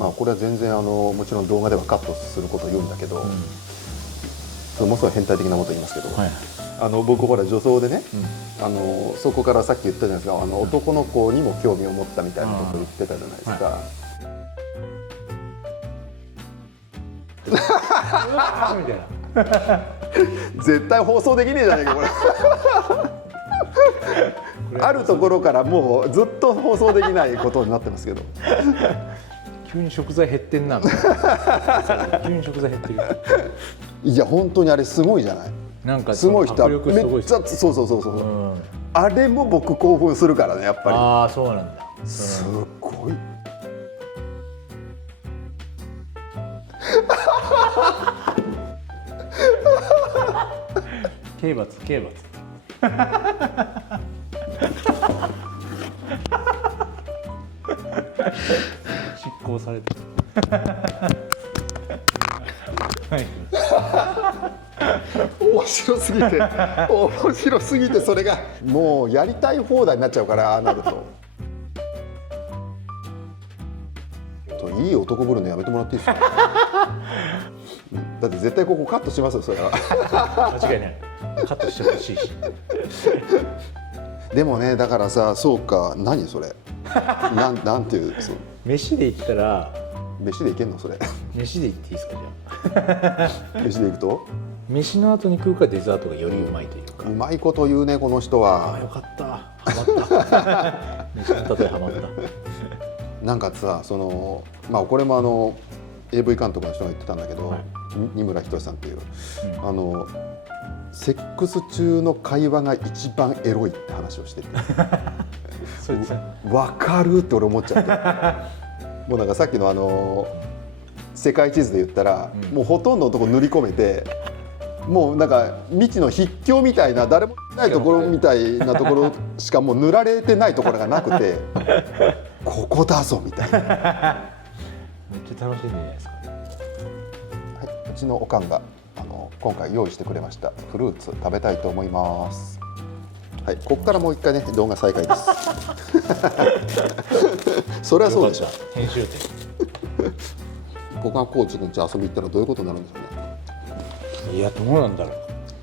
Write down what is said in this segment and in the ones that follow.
まあこれは全然もちろん動画ではカットすることを言うんだけど、それものすごい変態的なこと言いますけど、僕ほら女装でね、そこからさっき言ったじゃないですか、男の子にも興味を持ったみたいなことを言ってたじゃないですか。みたいな絶対放送できねえじゃねえかこれあるところからもうずっと放送できないことになってますけど急に食材減ってんなみたいな急に食材減ってる。いや本当にあれすごいじゃない。なんかすごい人はめ迫力っちゃそうそうそうそう、あれも僕興奮するからねやっぱり。ああそうなんだ。すごい刑罰刑罰執行されてる面白すぎて面白すぎてそれがもうやりたい放題になっちゃうからああなるといい男ぶるのやめてもらっていいですかだって絶対ここカットしますよそれは間違いないカットしてほしいしでもねだからさそうか何それなんていうそう飯で言ったら飯でいけんのそれ飯で言っていいですかじゃあ飯でいくと飯の後に食うかデザートがよりうまいというか、うまいこと言うねこの人は。あよかったハマった飯の例えハマったなんかさまあこれもAV 監督の人が言ってたんだけど、二村仁さんっていう、セックス中の会話が一番エロいって話をしててそうですね分かるって俺思っちゃってもうなんかさっきの世界地図で言ったら、もうほとんどのとこ塗り込めてもうなんか未知の筆境みたいな誰もいないところみたいなところしかもう塗られてないところがなくてここだぞみたいな。めっちゃ楽しんでるじゃないですか。はい、うちのおかんが今回用意してくれましたフルーツ食べたいと思います。はい、ここからもう一回ね動画再開ですそれはそうでしょ。編集点僕が高知くんち遊び行ったらどういうことになるんですかね。いやどうなんだろう。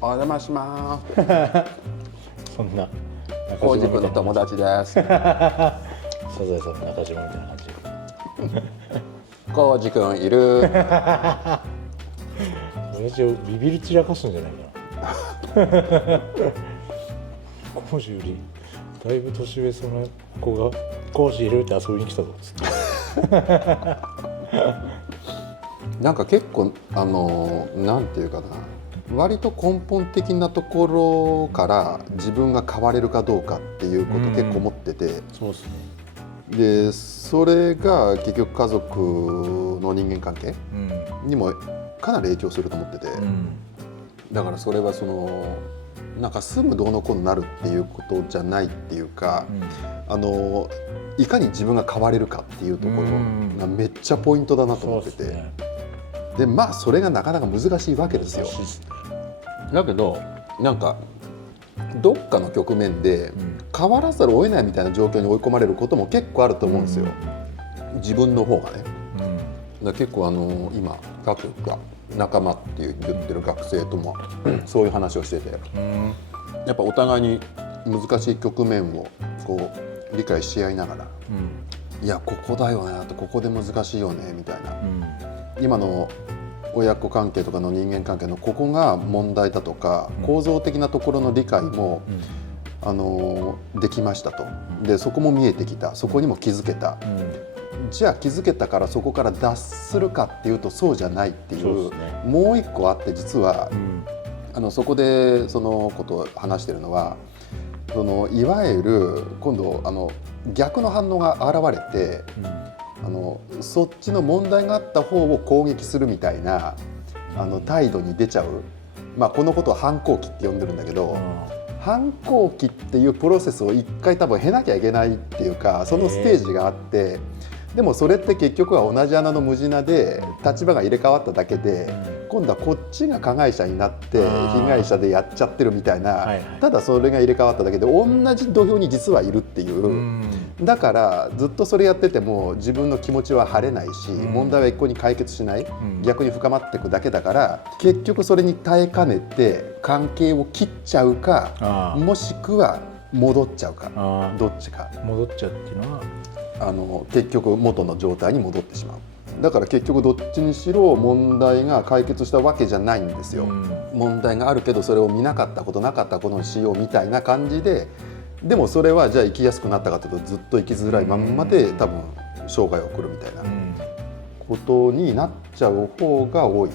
お邪魔しますそんな高知くんの友達ですサザエさんの中島みたいな感じ高知くんいる親父をビビり散らかすんじゃないかな高知よりだいぶ年上その子が高知いるって遊びに来たぞっつってなんか結構なんていうかな割と根本的なところから自分が変われるかどうかっていうことを結構思ってて、そうですね。でそれが結局家族の人間関係にもかなり影響すると思ってて、だからそれはなんかすぐどうのこうのなるっていうことじゃないっていうか、いかに自分が変われるかっていうところがめっちゃポイントだなと思ってて、でまあそれがなかなか難しいわけですよ。だけどなんかどっかの局面で変わらざるを得ないみたいな状況に追い込まれることも結構あると思うんですよ、自分の方がね。だから結構今各が仲間って言ってる学生ともそういう話をしてて、やっぱお互いに難しい局面をこう理解し合いながら、いやここだよねあとここで難しいよねみたいな、今の親子関係とかの人間関係のここが問題だとか、構造的なところの理解も、できましたと。でそこも見えてきた、そこにも気づけた、じゃあ気づけたからそこから脱するかっていうとそうじゃないっていう、もう一個あって実は、そこでそのことを話してるのは、いわゆる今度逆の反応が現れて、そっちの問題があった方を攻撃するみたいな態度に出ちゃう、このことを反抗期って呼んでるんだけど、反抗期っていうプロセスを一回多分経なきゃいけないっていうか、そのステージがあって、でもそれって結局は同じ穴の無地なで立場が入れ替わっただけで、今度はこっちが加害者になって被害者でやっちゃってるみたいな、ただそれが入れ替わっただけで同じ土俵に実はいるっていう、だからずっとそれやってても自分の気持ちは晴れないし、問題は一向に解決しない、逆に深まっていくだけだから、結局それに耐えかねて関係を切っちゃうか、もしくは戻っちゃうか、どっちか。戻っちゃうっていうのは結局元の状態に戻ってしまう。だから結局どっちにしろ問題が解決したわけじゃないんですよ。問題があるけどそれを見なかったことなかったことにしようみたいな感じで、でもそれはじゃあ生きやすくなったかというとずっと生きづらいまんまで多分生涯を送るみたいなことになっちゃう方が多い。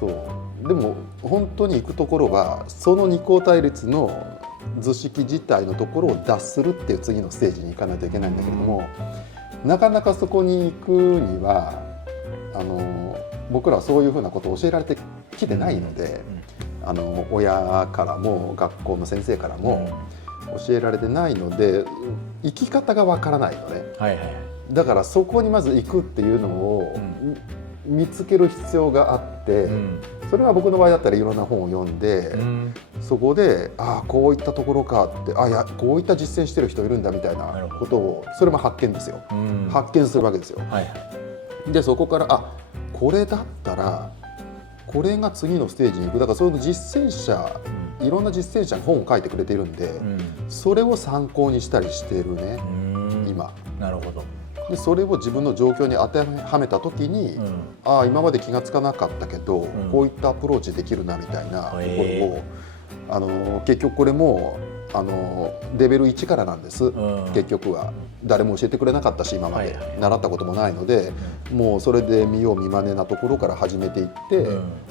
そうでも本当に行くところはその二項対立の図式自体のところを脱するっていう次のステージに行かないといけないんだけれども、なかなかそこに行くには僕らはそういうふうなことを教えられてきてないので、親からも学校の先生からも教えられてないので生き方がわからないのね。だからそこにまず行くっていうのを見つける必要があって、それは僕の場合だったらいろんな本を読んで、そこでこういったところかって、いやこういった実践してる人いるんだみたいなことを、それも発見ですよ。発見するわけですよ。でそこからこれだったらこれが次のステージに行く。だからその実践者、いろんな実践者が本を書いてくれているんで、それを参考にしたりしてるね今。なるほど。でそれを自分の状況に当てはめた時に、今まで気がつかなかったけど、こういったアプローチできるなみたいなところを、結局これもレベル1からなんです、結局は。誰も教えてくれなかったし今まで、習ったこともないので、もうそれで見よう見まねなところから始めていって、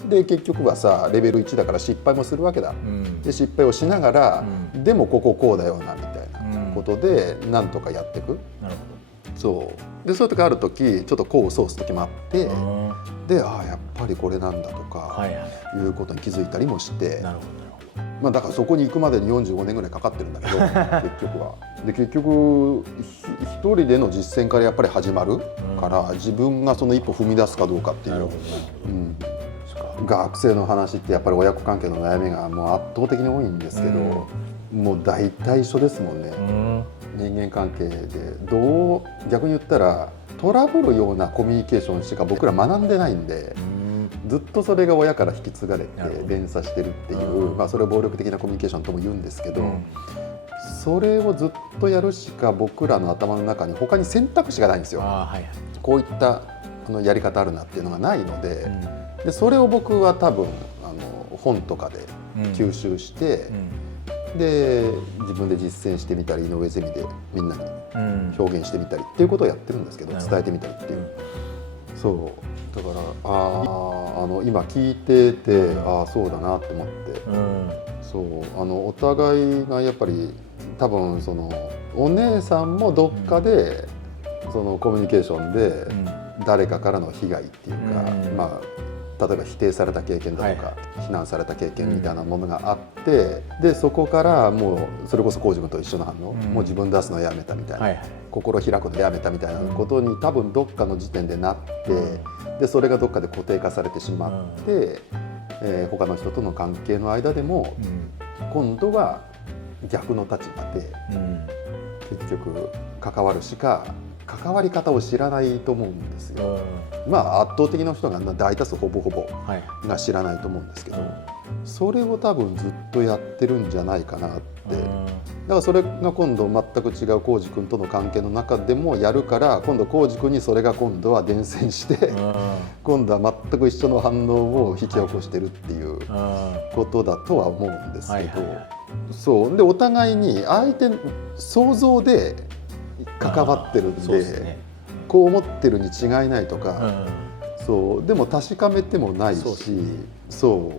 で結局はさレベル1だから失敗もするわけだ、で失敗をしながら、でもこうだよなみたいなことでなんとかやっていく。なるほど。そうでそういう時ある時ちょっと功を奏す時もあって、でやっぱりこれなんだとかいうことに気づいたりもして、だからそこに行くまでに45年ぐらいかかってるんだけど結局は。で結局一人での実践からやっぱり始まるから、自分がその一歩踏み出すかどうかっていう。学生の話ってやっぱり親子関係の悩みがもう圧倒的に多いんですけど、もう大体一緒ですもんね。人間関係で逆に言ったらトラブるようなコミュニケーションしか僕ら学んでないんで、ずっとそれが親から引き継がれて連鎖してるっていう、それを暴力的なコミュニケーションとも言うんですけど、それをずっとやるしか僕らの頭の中に他に選択肢がないんですよ。こういったやり方あるなっていうのがないので、それを僕は多分本とかで吸収して、で自分で実践してみたり井上ゼミでみんなに表現してみたりっていうことをやってるんですけど、伝えてみたりっていう。そうだから今聞いててそうだなって思って、そうお互いがやっぱり多分そのお姉さんもどっかでそのコミュニケーションで誰かからの被害っていうか、例えば否定された経験だとか、非難された経験みたいなものがあって、でそこからもうそれこそ浩司君と一緒の反応、もう自分出すのやめたみたいな、心開くのやめたみたいなことに多分どっかの時点でなって、でそれがどっかで固定化されてしまって、他の人との関係の間でも、今度は逆の立場で、結局関わるしか関わり方を知らないと思うんですよ。圧倒的な人が大多数ほぼが知らないと思うんですけど、それを多分ずっとやってるんじゃないかなって。だからそれが今度全く違う浩司君との関係の中でもやるから、今度浩司君にそれが今度は伝染して今度は全く一緒の反応を引き起こしてるっていうことだとは思うんですけど、そうでお互いに相手想像で関わってるんで、こう思ってるに違いないとか、そうでも確かめてもないし、そ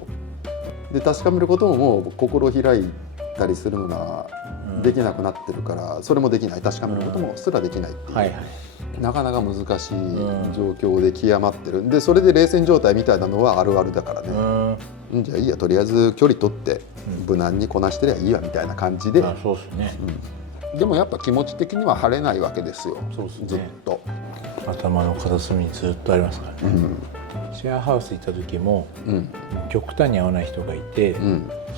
うで確かめることももう心開いたりするのができなくなってるから、それもできない、確かめることもすらできないっていう、なかなか難しい状況で極まってるんで、それで冷戦状態みたいなのはあるあるだからね、じゃあいいや、とりあえず距離取って無難にこなしてりゃいいわみたいな感じで。でもやっぱ気持ち的には晴れないわけですよ。そうですね、ずっと頭の片隅にずっとありますからね、シェアハウス行った時も、極端に合わない人がいて、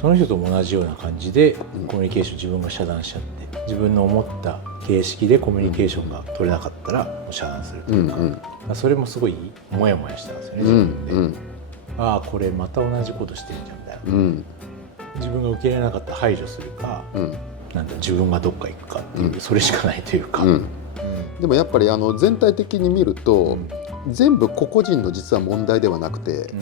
その人とも同じような感じでコミュニケーション自分が遮断しちゃって、自分の思った形式でコミュニケーションが取れなかったらもう遮断するというか、それもすごいモヤモヤしたんですよね、自分で。ああこれまた同じことしてるじゃんみたいな、自分が受け入れなかったら排除するか、なんだ自分がどっか行くかっていう、それしかないというか、でもやっぱり全体的に見ると、全部個々人の実は問題ではなくて、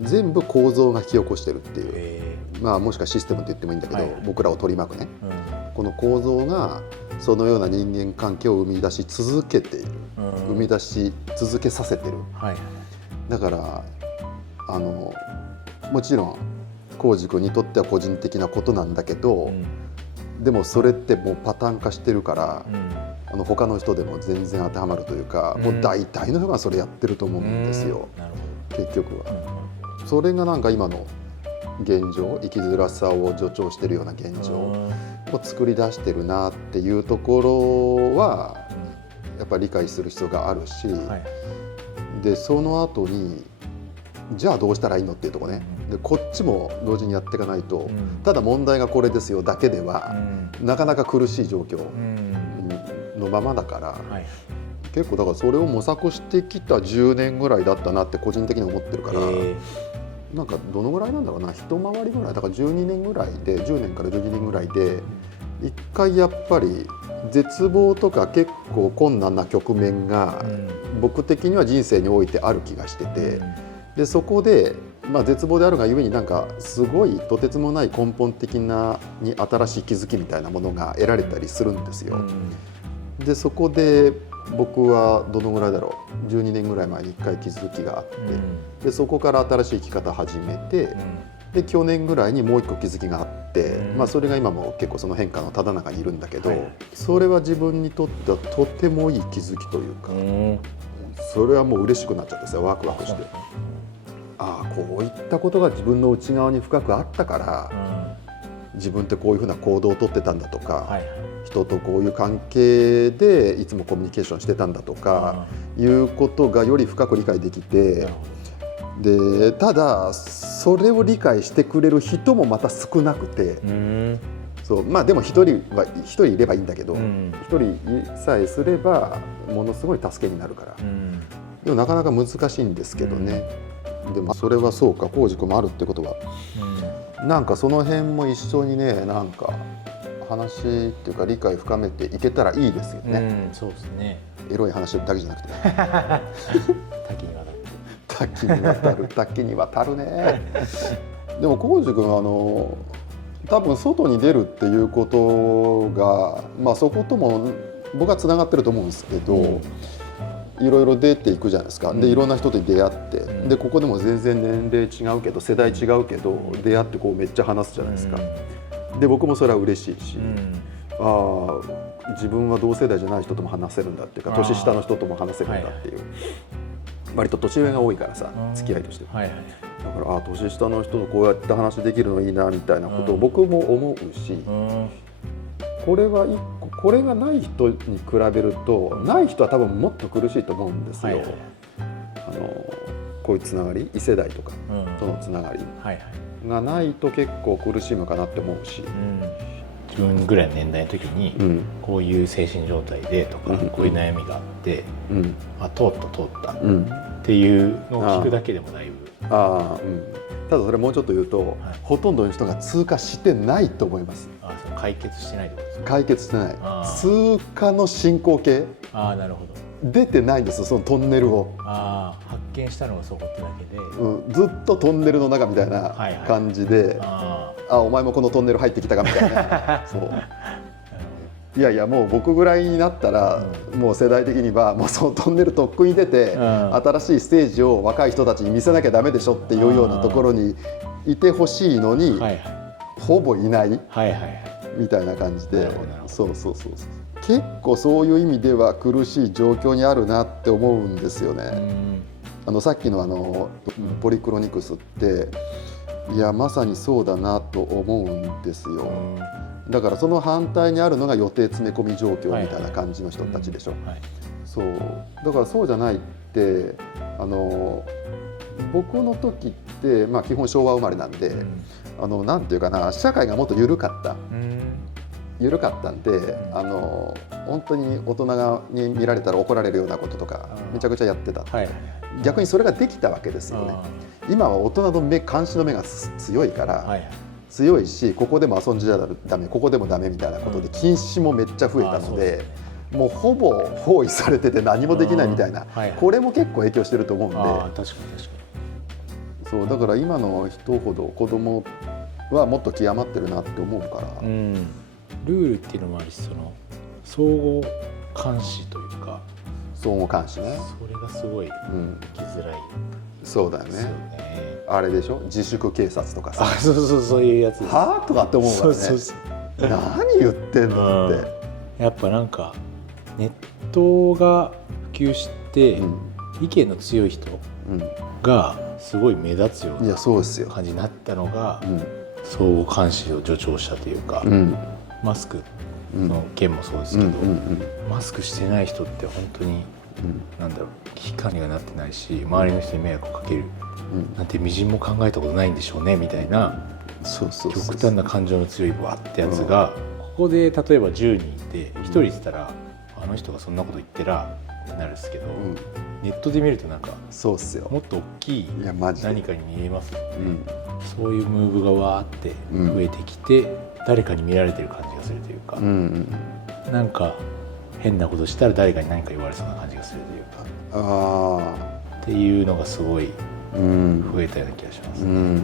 全部構造が引き起こしてるっていう、まあもしくはシステムって言ってもいいんだけど、僕らを取り巻くね、この構造がそのような人間関係を生み出し続けている、生み出し続けさせてる、だからもちろん浩司君にとっては個人的なことなんだけど、でもそれってもうパターン化してるから、他の人でも全然当てはまるというか、もう大体の人がそれやってると思うんですよ、結局は。それがなんか今の現状、生きづらさを助長してるような現状を作り出してるなっていうところはやっぱり理解する必要があるし、でその後にじゃあどうしたらいいのっていうところね、でこっちも同時にやっていかないと、ただ問題がこれですよだけでは、なかなか苦しい状況のままだから、結構だからそれを模索してきた10年ぐらいだったなって個人的に思ってるから、なんかどのぐらいなんだろうな、一回りぐらいだから12年ぐらいで、10年から12年ぐらいで一回やっぱり絶望とか結構困難な局面が僕的には人生においてある気がしてて、でそこで、絶望であるがゆえになんかすごいとてつもない根本的なに新しい気づきみたいなものが得られたりするんですよ。でそこで僕はどのぐらいだろう、12年ぐらい前に1回気づきがあって、でそこから新しい生き方を始めて、で去年ぐらいにもう1個気づきがあって、それが今も結構その変化のただ中にいるんだけど、それは自分にとってはとてもいい気づきというか、それはもう嬉しくなっちゃってさ、ワクワクして、ああこういったことが自分の内側に深くあったから、自分ってこういうふうな行動をとってたんだとか、人とこういう関係でいつもコミュニケーションしてたんだとか、いうことがより深く理解できて、でただそれを理解してくれる人もまた少なくて、そうでも一人いればいいんだけど、一人さえすればものすごい助けになるから、でもなかなか難しいんですけどね。でもそれはそうか、浩司君もあるってことは、なんかその辺も一緒にね、なんか話っていうか理解深めていけたらいいですよね。そうですね。エロい話だけじゃなくて多岐にわたるね。でも浩司君多分外に出るっていうことが、そことも僕はつながってると思うんですけど、いろいろ出ていくじゃないですか。でいろんな人と出会って、でここでも全然年齢違うけど世代違うけど出会ってこうめっちゃ話すじゃないですか。で僕もそれは嬉しいし、自分は同世代じゃない人とも話せるんだっていうか、年下の人とも話せるんだっていう、割と年上が多いからさ、付き合いとして、だから年下の人とこうやって話できるのいいなみたいなことを僕も思うし、これはこれがない人に比べると、ない人は多分もっと苦しいと思うんですよ。こういうつながり、異世代とかとのつながりがないと結構苦しむかなって思うし、自分ぐらいの年代の時に、こういう精神状態でとか、こういう悩みがあって、通ったっていうのを聞くだけでもだいぶ。ただそれもうちょっと言うと、ほとんどの人が通過してないと思います。解決してないってことですか？解決してない。通過の進行形。なるほど。出てないんですよ、そのトンネルを。発見したのがそこってだけで、ずっとトンネルの中みたいな感じで、お前もこのトンネル入ってきたかみたいな。そういやいや、もう僕ぐらいになったら、もう世代的にはもうそのトンネルとっくに出て、新しいステージを若い人たちに見せなきゃダメでしょっていうようなところにいてほしいのに、ほぼいないみたいな感じで、そう結構そういう意味では苦しい状況にあるなって思うんですよね。さっきのポリクロニクスって、いやまさにそうだなと思うんですよ。だからその反対にあるのが予定詰め込み状況みたいな感じの人たちでしょ。そうだからそうじゃないって僕の時って、まあ、基本昭和生まれなんで、なんていうかな、社会がもっと緩かったんで、本当に大人に見られたら怒られるようなこととかめちゃくちゃやってた、逆にそれができたわけですよね。今は大人の監視の目が強いから、強いし、ここでも遊んじゃダメ、ここでもダメみたいなことで禁止もめっちゃ増えたので、もうほぼ包囲されてて何もできないみたいな、これも結構影響してると思うんで。確かにそうだから今の人ほど子供はもっと極まってるなって思うから、ルールっていうのもあるし、その相互監視というか、相互監視ね、それがすごい生きづらい、そうだよね。あれでしょ、自粛警察とかさ、そういうやつです。はぁとかって思うからね。何言ってんのって。やっぱなんかネットが普及して、意見の強い人がすごい目立つような感じになったのが、相互監視を助長したというか、マスクの件もそうですけど、マスクしてない人って本当に、なんだろう、危機管理がなってないし、周りの人に迷惑をかけるなんてみじんも考えたことないんでしょうねみたいな、極端な感情の強いわってやつが、ここで例えば10人いて1人いてたら、あの人がそんなこと言ってらってなるんですけど、ネットで見るとなんかもっと大きい何かに見えますよね。そういうムーブがわーって増えてきて、誰かに見られてる感じがするというか、なんか変なことしたら誰かに何か言われそうな感じがするというか、っていうのがすごい増えたような気がしますね。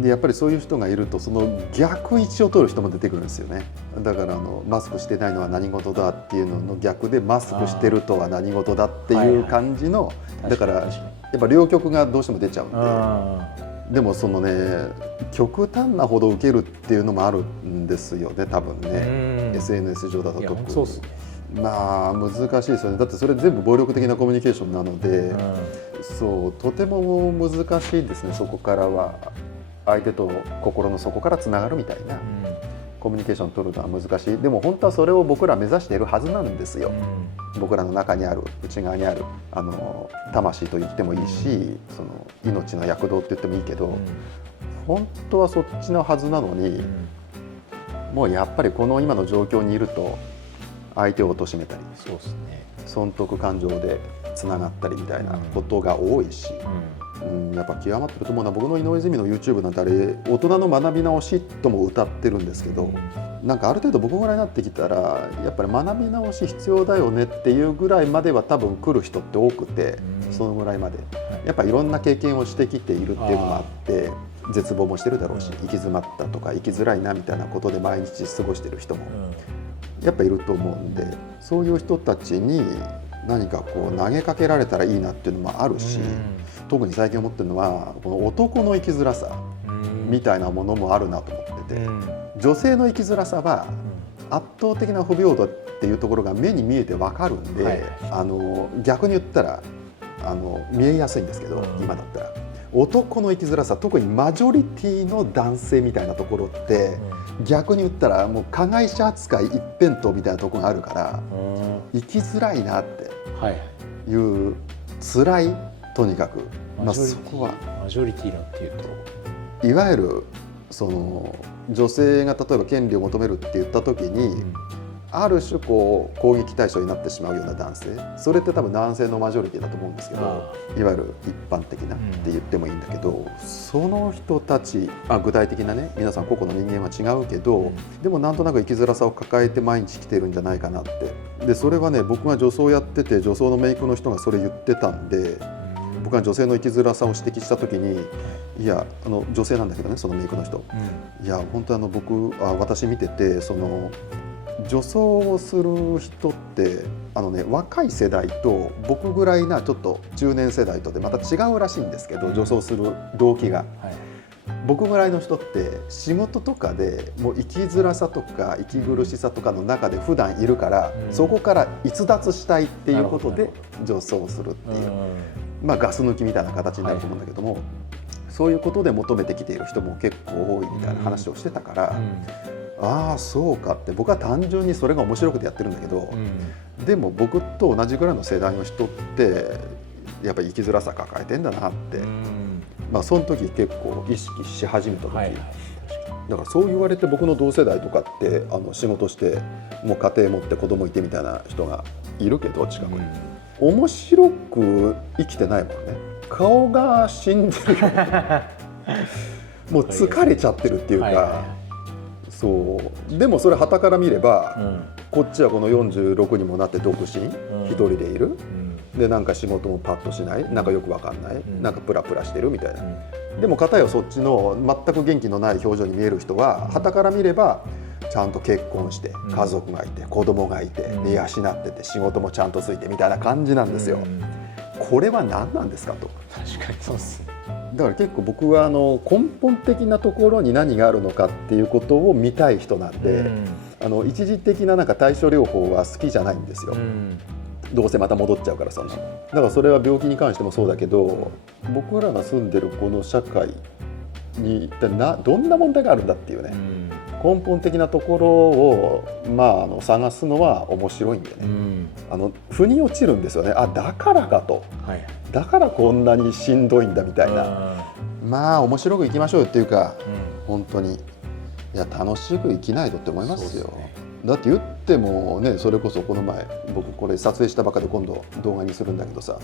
でやっぱりそういう人がいると、その逆位置を取る人も出てくるんですよね。だからマスクしてないのは何事だっていうのの逆で、マスクしてるとは何事だっていう感じの、だからやっぱ両極がどうしても出ちゃうんで、でもそのね、極端なほど受けるっていうのもあるんですよね、多分ね。SNS 上だと特に。まあ難しいですよね。だってそれ全部暴力的なコミュニケーションなので、そうとても難しいですね。そこからは相手と心の底からつながるみたいな、コミュニケーションを取るのは難しい。でも本当はそれを僕ら目指しているはずなんですよ。僕らの中にある、内側にある魂と言ってもいいし、その命の躍動って言ってもいいけど、本当はそっちのはずなのに、もうやっぱりこの今の状況にいると相手を貶めたり、損得感情でつながったりみたいなことが多いし、やっぱ極まってると思うな。僕の井上泉の YouTube なんてあれ大人の学び直しとも歌ってるんですけど、なんかある程度僕ぐらいになってきたらやっぱり学び直し必要だよねっていうぐらいまでは多分来る人って多くて、そのぐらいまでやっぱいろんな経験をしてきているっていうのもあって、絶望もしてるだろうし、行き詰まったとか生きづらいなみたいなことで毎日過ごしてる人もやっぱいると思うんで、そういう人たちに何かこう投げかけられたらいいなっていうのもあるし、特に最近思ってるのはこの男の生きづらさみたいなものもあるなと思ってて、女性の生きづらさは圧倒的な不平等っていうところが目に見えてわかるんで、逆に言ったら見えやすいんですけど、今だったら男の生きづらさ、特にマジョリティの男性みたいなところって、逆に言ったらもう加害者扱い一辺倒みたいなところがあるから、生きづらいなっていう、辛い、とにかく、そこはマジョリティのっていうと、いわゆるその女性が例えば権利を求めるって言った時に、ある種こう攻撃対象になってしまうような男性、それって多分男性のマジョリティだと思うんですけど、いわゆる一般的なって言ってもいいんだけど、その人たち、具体的なね、皆さん個々の人間は違うけど、でもなんとなく生きづらさを抱えて毎日来てるんじゃないかなって。でそれはね、僕が女装やってて女装のメイクの人がそれ言ってたんで、僕が女性の生きづらさを指摘した時に、いや女性なんだけどね、そのメイクの人、いや本当私見てて、その女装をする人って若い世代と僕ぐらいなちょっと中年世代とでまた違うらしいんですけど、女装する動機が、僕ぐらいの人って仕事とかでもう生きづらさとか息苦しさとかの中で普段いるから、そこから逸脱したいっていうことで女装をするっていう、ガス抜きみたいな形になると思うんだけども、そういうことで求めてきている人も結構多いみたいな話をしてたから、ああそうかって、僕は単純にそれが面白くてやってるんだけど、でも僕と同じぐらいの世代の人ってやっぱり生きづらさ抱えてんだなって、まあその時結構意識し始めた時、だからそう言われて僕の同世代とかって仕事してもう家庭持って子供いてみたいな人がいるけど近くに、面白く生きてないもんね。顔が死んでるよもう疲れちゃってるっていうか、そうでもそれ傍から見れば、こっちはこの46にもなって独身、一人でいる、でなんか仕事もパッとしない、なんかよくわかんない、なんかプラプラしてるみたいな、でも片やそっちの全く元気のない表情に見える人は傍から見ればちゃんと結婚して家族がいて子供がいてで養ってて仕事もちゃんとついてみたいな感じなんですよ。これは何なんですかと。確かにそうですね。だから結構僕は根本的なところに何があるのかっていうことを見たい人なんで、一時的ななんか対処療法は好きじゃないんですよ。どうせまた戻っちゃうからそんなの。だからそれは病気に関してもそうだけど、僕らが住んでるこの社会に一体どんな問題があるんだっていうね、根本的なところを、探すのは面白いんでね、腑に落ちるんですよね。あ、だからかと、だからこんなにしんどいんだみたいな、まあ面白く生きましょうよっていうか、本当にいや楽しく生きないとって思いますよ。だって言ってもね、それこそこの前僕これ撮影したばかで今度動画にするんだけどさ、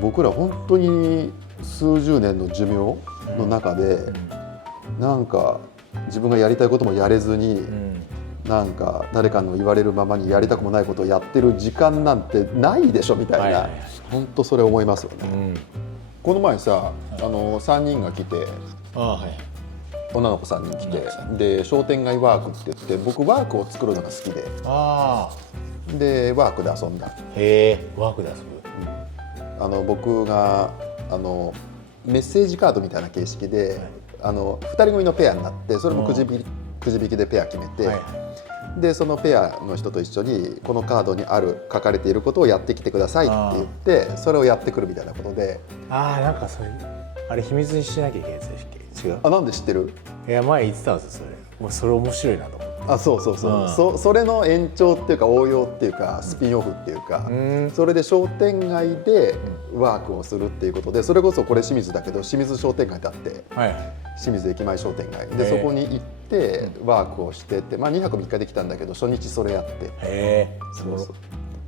僕ら本当に数十年の寿命の中で、なんか自分がやりたいこともやれずに、なんか誰かの言われるままにやりたくもないことをやってる時間なんてないでしょみたいな、本当それ思いますよね。この前さ、3人が来て、女の子3人来て、で商店街ワークって言って、僕ワークを作るのが好きで、でワークで遊んだ。ワークで遊ぶ。僕がメッセージカードみたいな形式で、2人組のペアになって、それもくじ引きでペア決めて、でそのペアの人と一緒にこのカードに書かれていることをやってきてくださいって言って、それをやってくるみたいなことで。なんかそれあれ秘密にしなきゃいけないやつでしたっけ？違う？なんで知ってる？いや前言ってたんですよそれ。もうそれ面白いなと思って。それの延長っていうか応用っていうかスピンオフっていうか、それで商店街でワークをするっていうことで、それこそこれ清水だけど清水商店街ってあって、清水駅前商店街でそこに行ってワークをしてて、2泊3日できたんだけど初日それやって、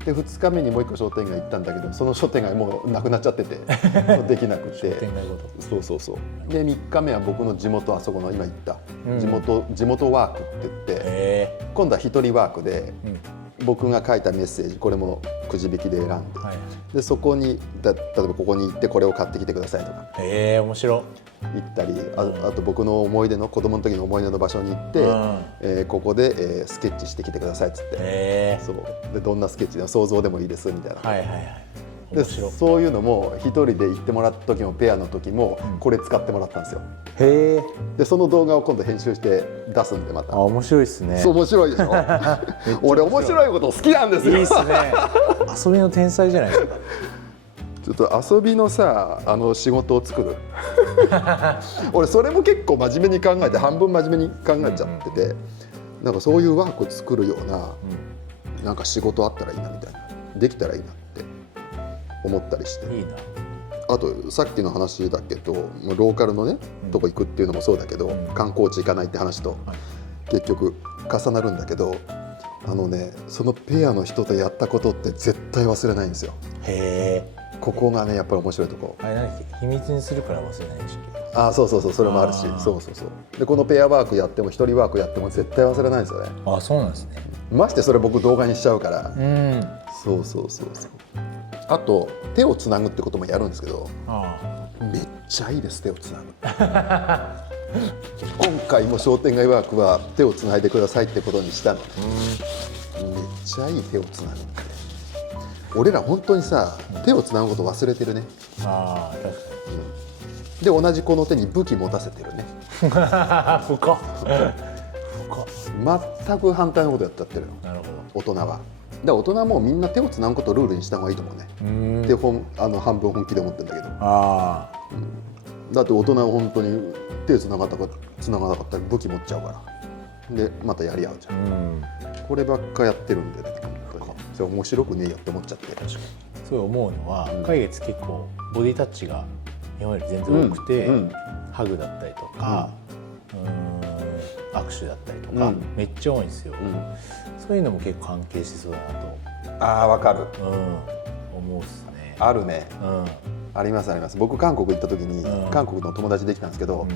で2日目にもう1個商店街行ったんだけど、その商店街もうなくなっちゃっててできなくて、で3日目は僕の地元、あそこの今言った地元ワークって言って、今度は一人ワークで僕が書いたメッセージ、これもくじ引きで選んで、でそこに例えばここに行ってこれを買ってきてくださいとか、面白行ったり、あと僕の思い出の子供の時の思い出の場所に行って、ここで、スケッチしてきてくださいっつって、そうでどんなスケッチでも想像でもいいですみたいな、でそういうのも一人で行ってもらった時もペアの時もこれ使ってもらったんですよ。でその動画を今度編集して出すんで、また面白いですね。そう面白いでしょ俺面白いこと好きなんですよ。いいですね遊びの天才じゃないですか。ちょっと遊びのさ仕事を作る俺それも結構真面目に考えて、半分真面目に考えちゃってて、なんかそういうワークを作るような、なんか仕事あったらいいなみたいな、できたらいいなって思ったりして。いいな。あとさっきの話だけど、ローカルのね、とこ行くっていうのもそうだけど、観光地行かないって話と結局重なるんだけど、そのペアの人とやったことって絶対忘れないんですよ。ここがねやっぱり面白いとこ。あれ何だっけ、秘密にするから忘れないでしょ。そうそれもあるし、でこのペアワークやっても一人ワークやっても絶対忘れないんですよね。そうなんですね。ましてそれ僕動画にしちゃうから。そうあと手をつなぐってこともやるんですけど、めっちゃいいです、手をつなぐ今回も商店街ワークは手をつないでくださいってことにしたの。めっちゃいい手をつなぐって。俺ら本当にさ、手をつなぐこと忘れてるね。確かに。で同じこの手に武器持たせてるね。全く反対のことやっちゃってるの。なるほど。大人は。大人はもうみんな手をつなぐことをルールにした方がいいと思うね。で半分本気で思ってるんだけど。だって大人は本当に手つながなかったら武器持っちゃうから。でまたやり合うじゃん、こればっかやってるんでね、本当にそれ面白くねえよって思っちゃって。確かにそう思うのは、海月結構ボディタッチが日本より全然多くて、ハグだったりとか、握手だったりとか、めっちゃ多いんですよ、そういうのも結構関係してそうだなと。ああ、わかる、思うっすね。あるね、ありますあります。僕韓国行った時に、韓国の友達できたんですけど、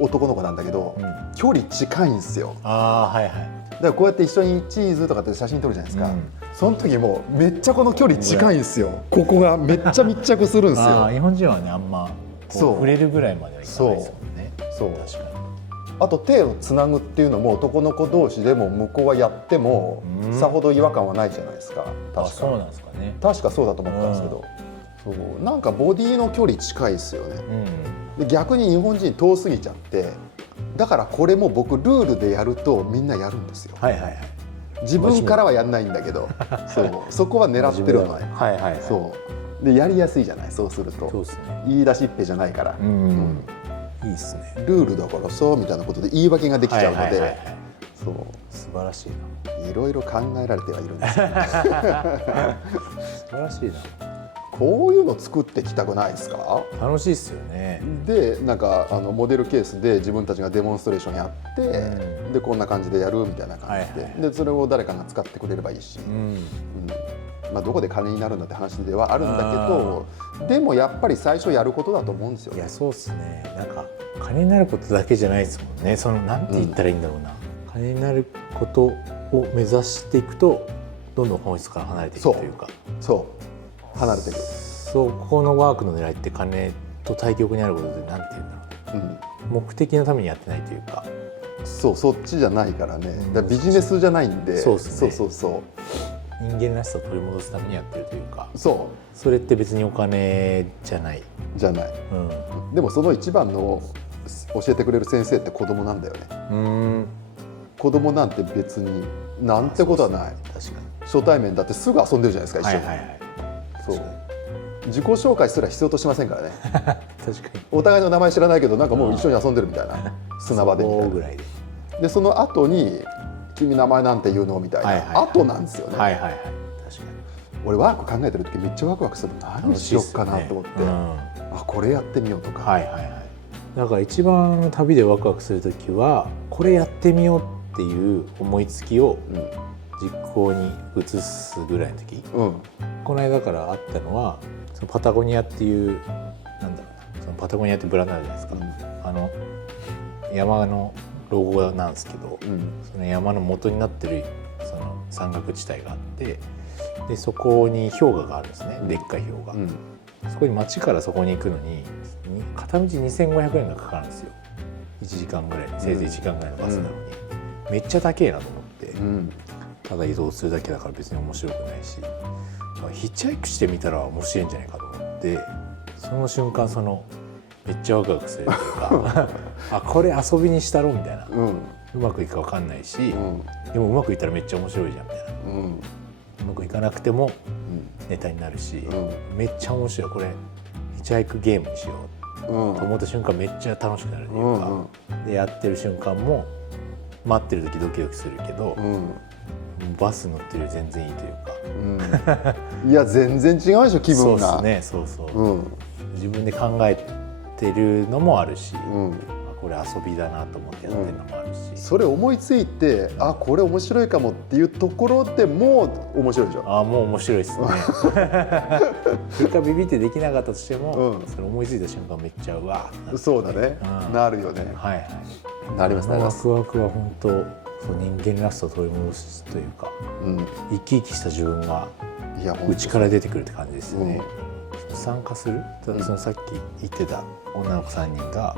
男の子なんだけど、距離近いんですよ。ああ、はいはい。だからこうやって一緒にチーズとかって写真撮るじゃないですか、その時もめっちゃこの距離近いんですよ。ここがめっちゃ密着するんですよ。日本人はね、あんま触れるぐらいまではいかないですもんね。そう、確かに。あと手をつなぐっていうのも男の子同士でも向こうはやってもさほど違和感はないじゃないですか。確かそうなんですかね。確かそうだと思ったんですけど、そうなんかボディの距離近いですよね、で逆に日本人遠すぎちゃって、だからこれも僕ルールでやるとみんなやるんですよ。はいはいはい。自分からはやんないんだけどそこは狙ってるのね。はいはいはい。そうでやりやすいじゃない、そうすると。そうですね。言い出しっぺじゃないから、いいっすね。ルールだからそうみたいなことで言い訳ができちゃうので、そう素晴らしいな。いろいろ考えられてはいるんですよ素晴らしいな。こういうの作ってきたくないですか？楽しいっすよね。でなんかモデルケースで自分たちがデモンストレーションやって、でこんな感じでやるみたいな感じで、でそれを誰かが使ってくれればいいし、まあ、どこで金になるんだって話ではあるんだけど、でもやっぱり最初やることだと思うんですよ。いや、そうっすね。なんか金になることだけじゃないですもんね。そのなんて言ったらいいんだろうな、金になることを目指していくとどんどん本質から離れていくというか、そう離れていく。そう、ここのワークの狙いって金と対極にあることで、なんて言うんだろう、目的のためにやってないというか、そっちじゃないからね。だからビジネスじゃないんで、そうですね。そう人間らしさを取り戻すためにやってるというか、それって別にお金じゃないじゃない、でもその一番の教えてくれる先生って子供なんだよね。子供なんて別になんてことはない。確かに初対面だってすぐ遊んでるじゃないですか、一緒に。そう自己紹介すら必要としませんからね確かにお互いの名前知らないけどなんかもう一緒に遊んでるみたいな、砂場でみたいなぐらいで、その後に君名前なんて言うのみたいな、後なんですよね。確かに俺ワーク考えてる時めっちゃワクワクする。何しよっかなと思って、これやってみようとか。だから一番旅でワクワクする時はこれやってみようっていう思いつきを実行に移すぐらいの時、この間からあったのは、そのパタゴニアっていう、なんだろうな、そのパタゴニアってブランドあるじゃないですか、山のロゴなんですけど、その山の元になってるその山岳地帯があって、でそこに氷河があるんですね、でっかい氷河、そこに町からそこに行くのに片道2500円がかかるんですよ。1時間ぐらい、せいぜい1時間ぐらいのバスなのに、めっちゃ高えなと思って、ただ移動するだけだから別に面白くないし、ヒッチハイクしてみたら面白いんじゃないかと思って、その瞬間めっちゃワクワクするというかこれ遊びにしたろみたいな、うまくいくか分かんないし、でもうまくいったらめっちゃ面白いじゃんみたいな、うまくいかなくてもネタになるし、めっちゃ面白い、これヒッチハイクゲームにしようと思った瞬間めっちゃ楽しくなるというか、でやってる瞬間も待ってる時ドキドキするけど、バス乗ってるより全然いいというか、いや全然違うでしょ、気分が。そうですね、自分で考えてるのもあるし、これ遊びだなと思ってやってるのもあるし、それ思いついてこれ面白いかもっていうところでもう面白いでしょ。もう面白いですねそれからビビってできなかったとしても、それ思いついた瞬間めっちゃうわーって、そうだね、なるよね。なりますね。ワクワクは本当人間らしさを取り戻すというか、生き生きした自分が内から出てくるって感じですよね。参加する、そのさっき言ってた女の子3人が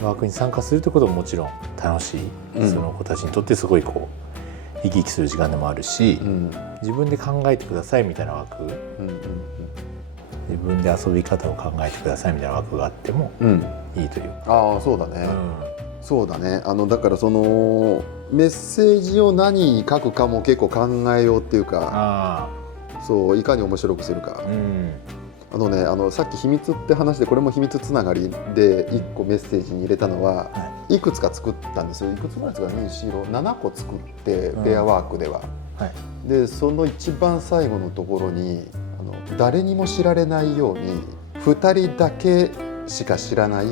ワークに参加するってことももちろん楽しい、その子たちにとってすごい生き生きする時間でもあるし、自分で考えてくださいみたいな枠、自分で遊び方を考えてくださいみたいな枠があってもいいという。そうだね、そうだね。だからそのメッセージを何に書くかも結構考えようっていうか、いかに面白くするか。さっき秘密って話で、これも秘密つながりで1個メッセージに入れたのは、いくつか作ったんですよ。いくつぐらいですかね、7個作ってペアワークでは、はい、でその一番最後のところに誰にも知られないように2人だけしか知らない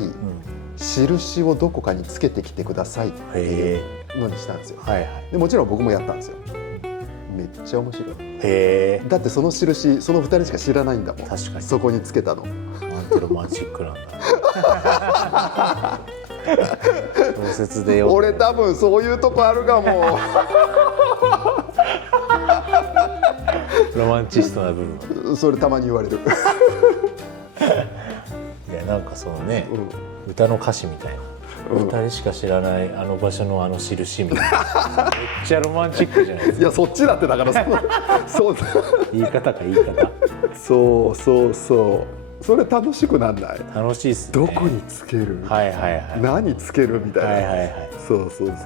印をどこかにつけてきてくださいっていうのにしたんですよ。はいはい、でもちろん僕もやったんですよ。めっちゃ面白い。へだってその印その2人しか知らないんだもん。確かにそこにつけたの。なんてロマンチックなんだ。小説でよ。俺多分そういうとこあるかも。ロマンチストな部分。それたまに言われる。いやなんかそのね、歌の歌詞みたいな。2人しか知らないあの場所のあの印みたいな。めっちゃロマンチックじゃないですか。いやそっちだってだからそう言い方か言い方。そうそれ楽しくなんない？楽しいっすね。どこにつける？はいはいはい。何つけるみたいな。はいはいはい。そう確かに。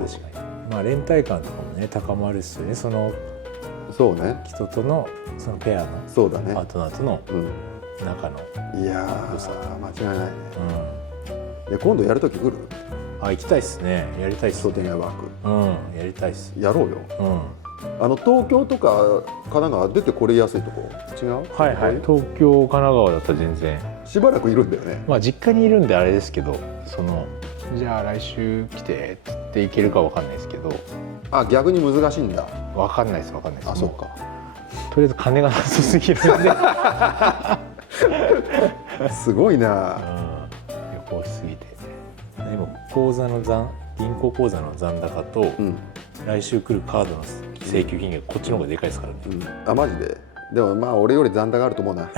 まあ連帯感とかもね高まるっすよね。そのそうね。人とのそのペアのそうだね。パートナーとの仲の。いやー間違いないね。で今度やるとき来る？あ、行きたいっすね。やりたいっすね。商店街ワーク。やりたいっす。やろうよ。東京とか神奈川出てこれやすいとこ違う？はいはい。東京神奈川だったら全然。しばらくいるんだよね。まあ実家にいるんであれですけど、じゃあ来週来てって言って行けるかわかんないですけど。あ、逆に難しいんだ。わかんないです。あ、そうか。とりあえず金がなさすぎるんで。すごいな。旅行しすぎて。でも銀行口座の残高と、来週来るカードの請求金額こっちの方がでかいですからね。あ、マジで。でもまあ俺より残高あると思うな。